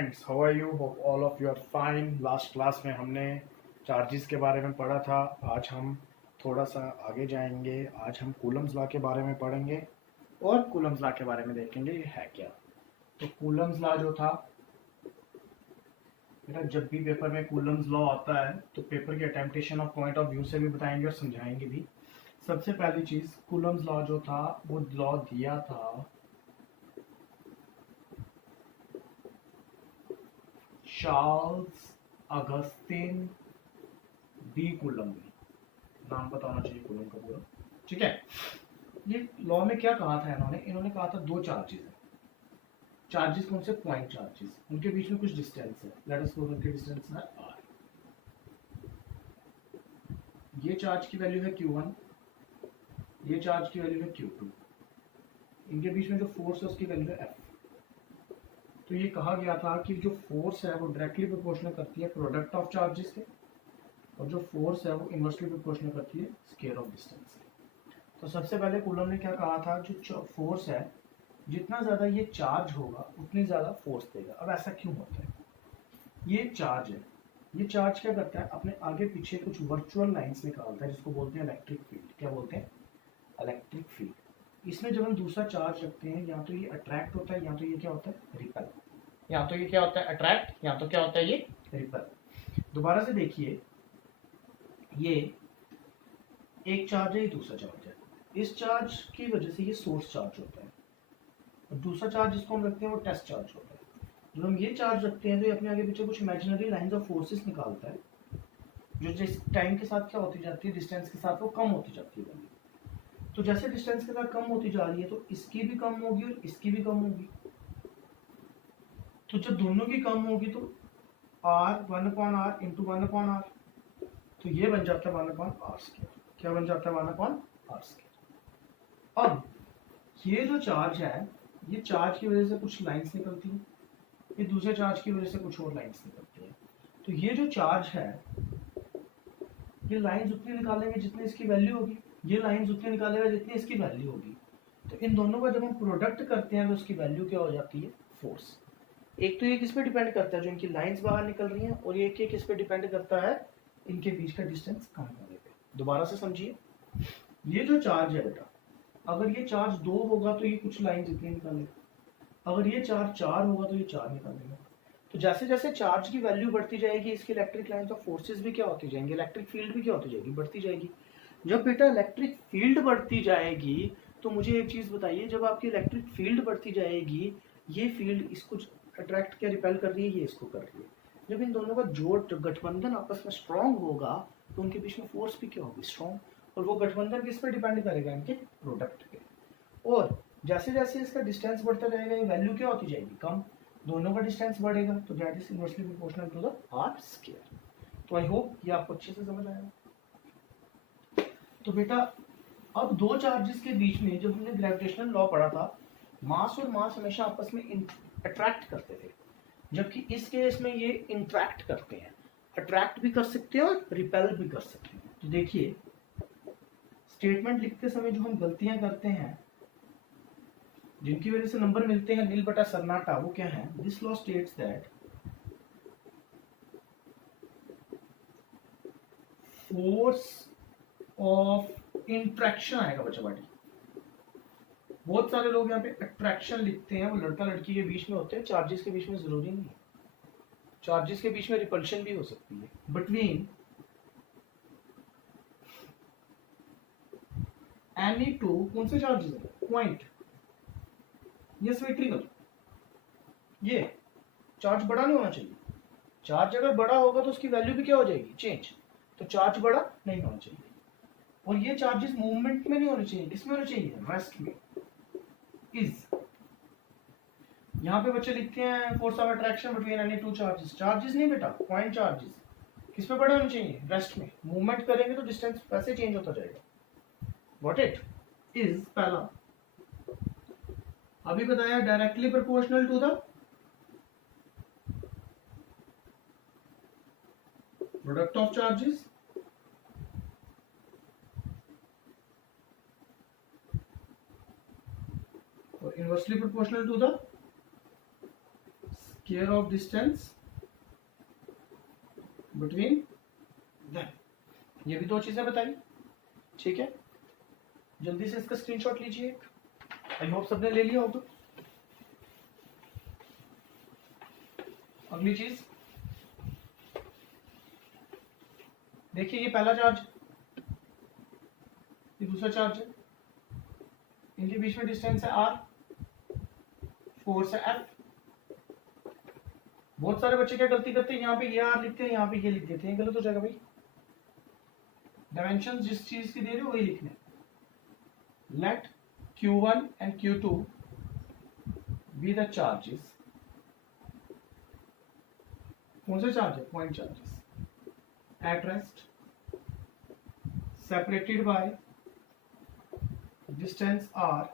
Friends, how are you? Hope all of you are fine. Last class में हमने charges के बारे में पढ़ा था। आज हम थोड़ा सा आगे जाएंगे। आज हम कूलम्स लॉ के बारे में पढ़ेंगे और कूलम्स लॉ के बारे में देखेंगे ये है क्या। तो कूलम्स लॉ जो था बेटा, जब भी पेपर में कूलम्स लॉ आता है तो पेपर के अटेम्पटेशन ऑफ पॉइंट ऑफ व्यू से भी बताएंगे और समझाएंगे भी। सबसे पहली चीज, कूलम्स लॉ जो था वो लॉ दिया था चार्ल्स अगस्टिन डी कूलम ने। नाम पता होना चाहिए कूलम का पूरा, ठीक है। ये लॉ में क्या कहा था इन्होंने कहा था दो चार्जेस है। चार्जेस कौन से? Point charges. उनके बीच में कुछ डिस्टेंस है। लेट अस सपोज उनके डिस्टेंस है r। ये चार्ज की वैल्यू है q1, ये चार्ज की वैल्यू है q2। इनके बीच में जो फोर्स है उसकी वैल्यू है f। तो ये कहा गया था कि जो फोर्स है वो डायरेक्टली प्रोपोर्शनल करती है प्रोडक्ट ऑफ चार्जेस के, और जो फोर्स है वो इनवर्सली प्रोपोर्शनल करती है स्केयर ऑफ डिस्टेंस के। तो सबसे पहले कूलम ने क्या कहा था, जो फोर्स है जितना ज़्यादा ये चार्ज होगा उतनी ज़्यादा फोर्स देगा। अब ऐसा क्यों होता है? ये चार्ज है, ये चार्ज क्या करता है, अपने आगे पीछे कुछ वर्चुअल लाइंस निकालता है जिसको बोलते हैं इलेक्ट्रिक फील्ड। क्या बोलते हैं? Electric field. इसमें जब हम दूसरा चार्ज रखते हैं या तो ये अट्रैक्ट होता है या तो ये क्या होता है, रिपेल। या तो ये क्या होता है, अट्रैक्ट, या तो क्या होता है, ये रिपेल। दोबारा से देखिए, ये एक चार्ज है, ये दूसरा चार्ज है। इस चार्ज की वजह से ये सोर्स चार्ज होता है, और दूसरा चार्ज जिसको हम रखते हैं वो टेस्ट चार्ज होता है। जब हम ये चार्ज रखते हैं तो ये अपने आगे पीछे कुछ इमेजिनरी लाइंस ऑफ फोर्सेस निकालता है, जो जिस टाइम के साथ क्या होती जाती है, डिस्टेंस के साथ वो कम होती जाती है वैल्यू। तो जैसे डिस्टेंस के साथ कम होती जा रही है तो इसकी भी कम होगी और इसकी भी कम होगी। तो जब दोनों की कम होगी तो r 1/r इंटू 1/r, तो ये बन जाता है 1/r स्क्वायर। क्या बन जाता है? 1/r square. अब ये जो चार्ज है, ये चार्ज की वजह से कुछ लाइंस निकलती हैं, ये दूसरे चार्ज की वजह से कुछ और लाइंस निकलती हैं। तो ये जो चार्ज है, ये लाइंस उतनी निकालेंगे जितनी इसकी वैल्यू होगी, ये लाइंस उतनी निकालेगा जितनी इसकी वैल्यू होगी। तो इन दोनों का जब हम प्रोडक्ट करते हैं तो उसकी वैल्यू क्या हो जाती है? फोर्स। एक तो ये किस पे डिपेंड करता है, जो इनकी लाइंस बाहर निकल रही हैं, और एक किस पे डिपेंड करता है, इनके बीच का डिस्टेंस कम होने पे। दोबारा से समझिए, ये जो चार्ज है बेटा, अगर ये चार्ज 2 होगा तो ये कुछ लाइन इतनी निकालेगा, अगर ये चार्ज 4 होगा तो ये 4 निकालेगा। तो जैसे जैसे चार्ज की वैल्यू बढ़ती जाएगी, इसकी इलेक्ट्रिक लाइंस ऑफ फोर्सेस भी क्या होती जाएंगी, इलेक्ट्रिक फील्ड भी क्या होती जाएगी, बढ़ती जाएगी। जब बेटा इलेक्ट्रिक फील्ड बढ़ती जाएगी तो मुझे एक चीज बताइए, जब आपकी इलेक्ट्रिक फील्ड बढ़ती जाएगी, ये फील्ड इसको अट्रैक्ट क्या रिपेल कर रही है, ये इसको कर रही है। जब इन दोनों का जोड़ गठबंधन आपस में स्ट्रांग होगा तो उनके बीच में फोर्स भी क्या होगी, स्ट्रांग। और वो गठबंधन किस पर डिपेंड करेगा, इनके प्रोडक्ट पे। और जैसे जैसे इसका डिस्टेंस बढ़ता जाएगा, ये वैल्यू क्या होती जाएगी, कम। दोनों का डिस्टेंस बढ़ेगा तो that is inversely proportional to the r square. तो आई होप ये आपको अच्छे से समझ आएगा। तो बेटा, अब दो चार्जेस के बीच में जब हमने ग्रेविटेशनल लॉ पढ़ा था, मास और मास हमेशा आपस में अट्रैक्ट करते थे, जबकि इस केस में ये इंट्रैक्ट करते हैं। अट्रैक्ट भी कर सकते हैं और रिपेल भी कर सकते हैं। तो देखिए, स्टेटमेंट लिखते समय जो हम गलतियां करते हैं, जिनकी वजह से नंबर मिलते हैं नील बटा सन्नाटा, वो क्या है? This law states that force of interaction आएगा बच्चा बाटी। बहुत सारे लोग यहाँ पे अट्रैक्शन लिखते हैं, वो लड़का लड़की के बीच में होते हैं, चार्जेस के बीच में जरूरी नहीं है। चार्जेस के बीच में रिपल्शन भी हो सकती है। बिटवीन एनी टू कौन से चार्जेस है? पॉइंट ये सिमेट्रिकल। ये चार्ज बड़ा नहीं होना चाहिए। चार्ज अगर बड़ा होगा तो उसकी वैल्यू भी क्या हो जाएगी, चेंज। तो चार्ज बड़ा नहीं होना चाहिए। और ये चार्जेस मूवमेंट में नहीं होने चाहिए, किसमें होने चाहिए? रेस्ट में। इज यहाँ पे बच्चे लिखते हैं force of attraction between any two charges. Charges नहीं बेटा, पॉइंट चार्जेस। किस पे बड़े होने चाहिए? रेस्ट में। मूवमेंट करेंगे तो डिस्टेंस वैसे चेंज होता जाएगा। व्हाट इट इज, पहला अभी बताया, directly proportional to the product of charges, और inversely proportional to the square of distance between them. ये भी दो चीजें बताई, ठीक है। जल्दी से इसका स्क्रीनशॉट लीजिए। आई होप सबने ले लिया होगा। अगली चीज देखिए, ये पहला चार्ज, ये दूसरा चार्ज है, इनके बीच में डिस्टेंस है r, फोर्स है F। बहुत सारे बच्चे क्या गलती करते हैं, यहाँ पे ये r लिखते हैं, यहाँ पे ये लिख देते हैं, गलत हो जाएगा भाई। डायमेंशन जिस चीज की दे रहे हो वही लिखने। Let Q1 and Q2 be the charges. कौन से चार्ज है? Point charges at rest separated by distance r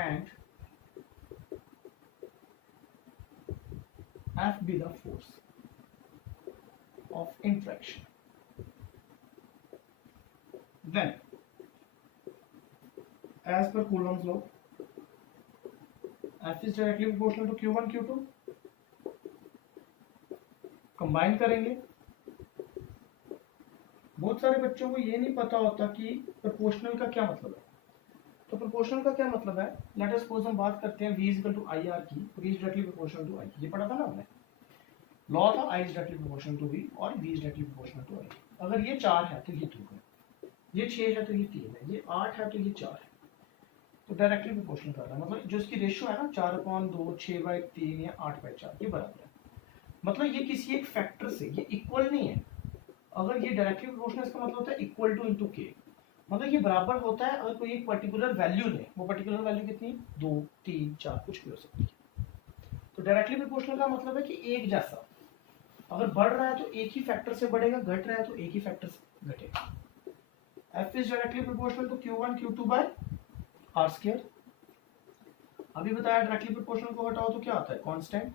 and F be the force of interaction. Then, as per Coulomb's law, F is directly proportional to Q1, Q2. Combine करेंगे। बहुत सारे बच्चों को ये नहीं पता होता कि प्रोपोर्शनल का क्या मतलब है। तो प्रोपोर्शनल का क्या मतलब है, लेट अस सपोज हम बात करते हैं v equal to I R की, v is directly proportional to i। ये पढ़ा था ना हमने, लॉ था i is directly proportional to v और v is directly proportional to i। अगर ये 4 है तो ये 2 है, ये 6 है तो ये 3 है, ये 8 है तो ये 4 है। तो डायरेक्टली प्रोपोर्शनल कर रहा है, मतलब जो इसकी रेशियो है ना 4/2, 6/3 या 8/4, ये बराबर है। मतलब ये किसी एक फैक्टर से, ये इक्वल नहीं है। अगर ये डायरेक्टली प्रोपोर्शनल, इसका मतलब होता है इक्वल टू इनटू के, मतलब ये बराबर होता है अगर कोई एक पर्टिकुलर वैल्यू ले। वो पर्टिकुलर वैल्यू कितनी? 2, 3, 4 कुछ भी हो सकती है। तो डायरेक्टली प्रोपोर्शनल का मतलब है कि एक जैसा, अगर बढ़ रहा है तो एक ही फैक्टर से बढ़ेगा, घट रहा है तो एक ही फैक्टर से घटेगा। F is directly proportional to Q1 Q2 by R square। अभी बताया डायरेक्टली प्रोपोर्शनल को हटाओ तो क्या आता है? कांस्टेंट।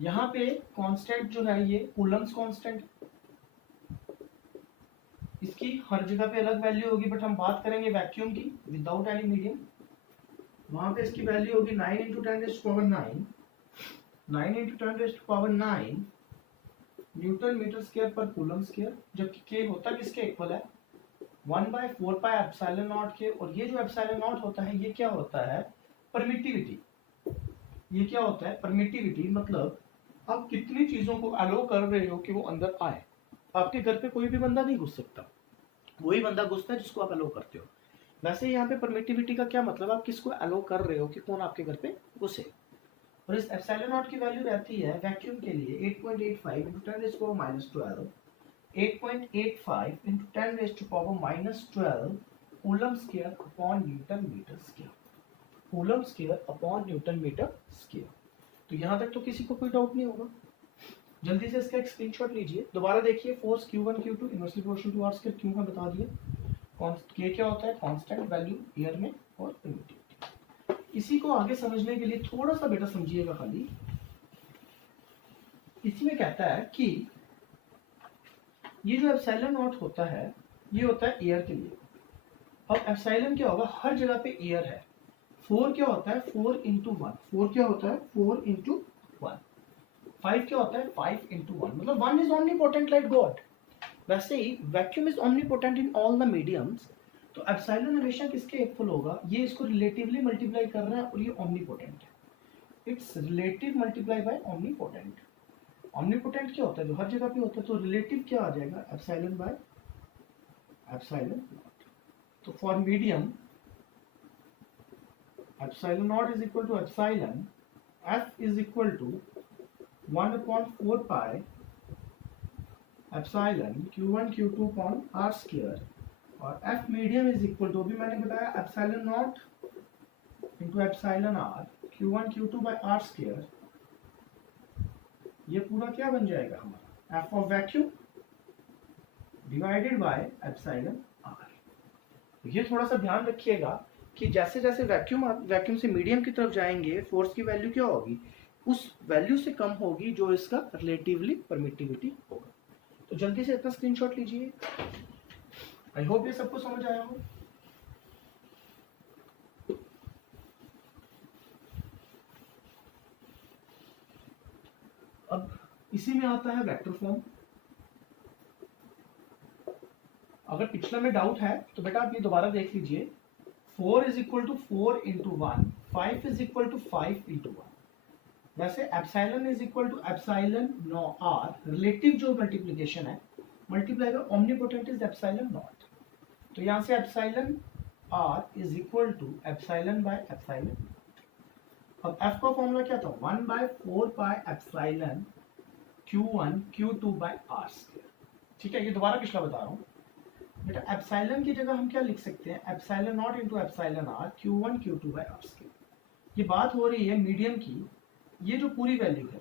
यहाँ पे कांस्टेंट जो है ये कूलम्स कांस्टेंट, इसकी हर जगह पे अलग वैल्यू होगी, बट हम बात करेंगे वैक्यूम की विदाउट एनी मीडियम। वहां पे इसकी वैल्यू होगी 9 × 10⁹ 9 × 10⁹ न्यूटन मीटर स्क्वायर पर कूलम स्क्वायर, जबकि के होता किसके इक्वल है? 1/4 पाई एप्सिलॉन नॉट के। और ये जो एप्सिलॉन नॉट होता है ये क्या होता है? परमिटिविटी। ये क्या होता है? परमिटिविटी, मतलब आप कितनी चीजों को अलो कर रहे हो कि वो अंदर आए। आपके घर पे कोई भी बंदा नहीं घुस सकता, वही बंदा घुसता है जिसको आप अलो करते हो। वैसे यहाँ पे परमिटिविटी का क्या मतलब? आप किसको अलो कर रहे हो कि कौन आपके घर पे घुसे। और इस एप्सिलॉन नॉट की वैल्यू रहती है वैक्यूम के लिए 8.85 × 10⁻12 8.85 × 10⁻12 coulomb square upon newton metre square. Coulomb square upon newton metre square. तो यहाँ तक तो किसी को कोई डाउट नहीं होगा। जल्दी से इसका एक स्क्रीनशॉट लीजिए। दोबारा देखिए, force Q1 Q2 inversely proportional to R square. क्यों है बता दिए। के क्या होता है? कांस्टेंट वैल्यू एयर में और परमिटिविटी। इसी को आगे समझने के लिए थोड़ा सा बेटा समझिएगा खाली। इसमें कहता है कि ये जो एप्सिलॉन नॉट होता है ये होता है एयर के लिए। अब एप्सिलॉन क्या होगा? हर जगह पे एयर है। 4 क्या होता है? 4 × 1। 4 क्या होता है? 4 × 1। 5 क्या होता है? 5 × 1। मतलब 1 इज omnipotent like God। वैसे ही vacuum is omnipotent in all the mediums। तो एप्सिलॉन हमेशा किसके इक्वल होगा? ये इसको रिलेटिवली मल्टीप्लाई कर रहा है और ये omnipotent है। It's relative multiply by omnipotent। omnipotent क्या होता है? जो हर जगह पे होता है। तो रिलेटिव क्या आ जाएगा? Epsilon by epsilon not. तो for medium epsilon not is equal to epsilon F is equal to 1/4 pi epsilon Q1 Q2 upon R square. और F medium is equal to, अभी मैंने बताया epsilon not into epsilon R Q1 Q2 by R square. ये पूरा क्या बन जाएगा हमारा? F of vacuum divided by epsilon R। ये थोड़ा सा ध्यान रखिएगा कि जैसे जैसे वैक्यूम से मीडियम की तरफ जाएंगे फोर्स की वैल्यू क्या होगी? उस वैल्यू से कम होगी जो इसका रिलेटिवली परमिटिविटी होगा। तो जल्दी से इतना स्क्रीनशॉट लीजिए। आई होप ये सबको समझ आया हो। अब इसी में आता है वेक्टर फॉर्म। अगर पिछला में डाउट है तो बेटा आप ये दोबारा देख लीजिए। 4 is equal to 4 into 1, 5 is equal to 5 into 1। वैसे epsilon is equal to epsilon naught R, relative जो मल्टीप्लीकेशन है, multiply by omnipotent is epsilon naught. तो यहां से epsilon R is equal to epsilon by epsilon. अब F का formula क्या था, 1 by 4 by epsilon Q1 Q2 by R square. ठीक है, ये दोबारा पिछला बता रहा हूँ बेटा। एप्साइलन की जगह हम क्या लिख सकते हैं, epsilon naught into epsilon R Q1 Q2 by R square. ये बात हो रही है मीडियम की। ये जो पूरी वैल्यू है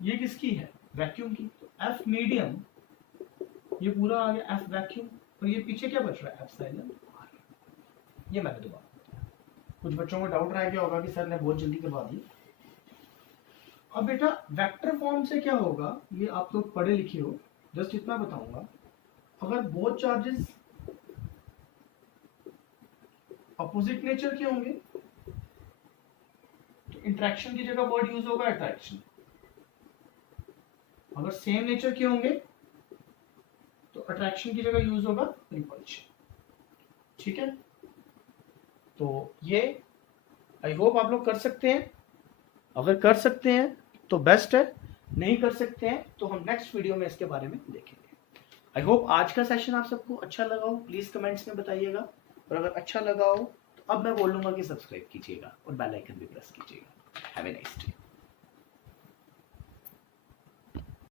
ये किसकी है, वैक्यूम की। तो एफ मीडियम ये पूरा आ गया एफ वैक्यूम, और ये पीछे क्या बच रहा है, एप्सिलॉन आर। ये मैंने दोबारा, कुछ बच्चों को डाउट रह गया होगा कि सर ने बहुत जल्दी करवा दी। अब बेटा वेक्टर फॉर्म से क्या होगा, ये आप लोग पढ़े लिखे हो, जस्ट इतना बताऊंगा। अगर बोथ चार्जेस अपोजिट नेचर के होंगे तो इंटरेक्शन की जगह वर्ड यूज होगा अट्रैक्शन। अगर सेम नेचर के होंगे तो अट्रैक्शन की जगह यूज होगा रिपल्शन। ठीक है, तो ये आई होप आप लोग कर सकते हैं। अगर कर सकते हैं तो बेस्ट है, नहीं कर सकते हैं तो हम नेक्स्ट वीडियो में इसके बारे में देखेंगे। आई होप आज का सेशन आप सबको अच्छा लगा हो, प्लीज कमेंट्स में बताइएगा। और अगर अच्छा लगा हो तो अब मैं बोलूंगा कि सब्सक्राइब कीजिएगा और बेल आइकन भी प्रेस कीजिएगा। Have a nice day.